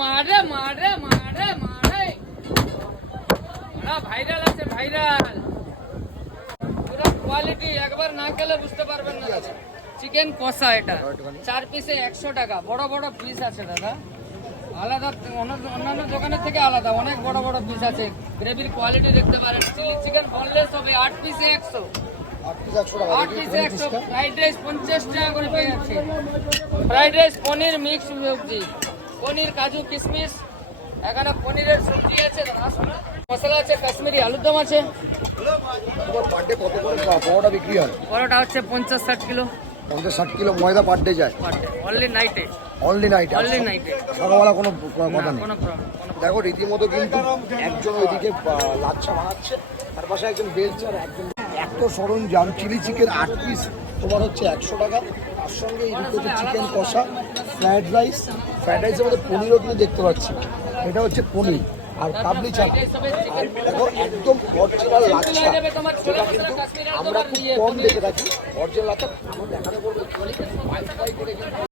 মারে মারে মারে মারে ভাইরাল আছে ভাইরাল পুরো কোয়ালিটি একবার না খেলে বুঝতে পারবেন না দাদা চিকেন কষা এটা 4 পিসে 100 টাকা বড় বড় পিস আছে দাদা আলাদা অন্যান্য দোকানের থেকে আলাদা অনেক বড় বড় পিস আছে গ্রেভির কোয়ালিটি দেখতে পারেন চিলি চিকেন বনলেস হবে 8 পিসে 100 8 পিসে 100 ফ্রাইড রাইস 50 টাকা করে পেয়ে যাচ্ছে ফ্রাইড রাইস পনির মিক্স সবজি পনির কাজু কিশমিশ এখানে পনিরের সবজি আছে মশলা আছে কাশ্মীরি আলুর দম আছে পার ডে কত করে বড়টা বিক্রি হয়? বড়টা হচ্ছে 50-60 কিলো 50-60 কিলো ময়দা পার ডে যায় অনলি নাইটে অনলি নাইটে সকালবেলা কোনো কথা নেই। কোনো প্রবলেম দেখো রীতিমতো কিন্তু একজন ওইদিকে লাচ্ছা বানাচ্ছে তার পাশে একজন বেলছে আর একজন এত সরঞ্জাম চিলি চিকেন 8 পিস তোমার হচ্ছে 100 টাকা তার সঙ্গে এই দুটো চিকেন কষা ফ্রাইড রাইসের মধ্যে পনিরও কিন্তু দেখতে পাচ্ছি এটা হচ্ছে পনির আর কাবলি চাপ দেখো একদম অরিজিনাল লাচ্ছা যেটা কিন্তু আমরা খুব কম দেখে থাকি অরিজিনাল লাচ্ছা দেখানো করবো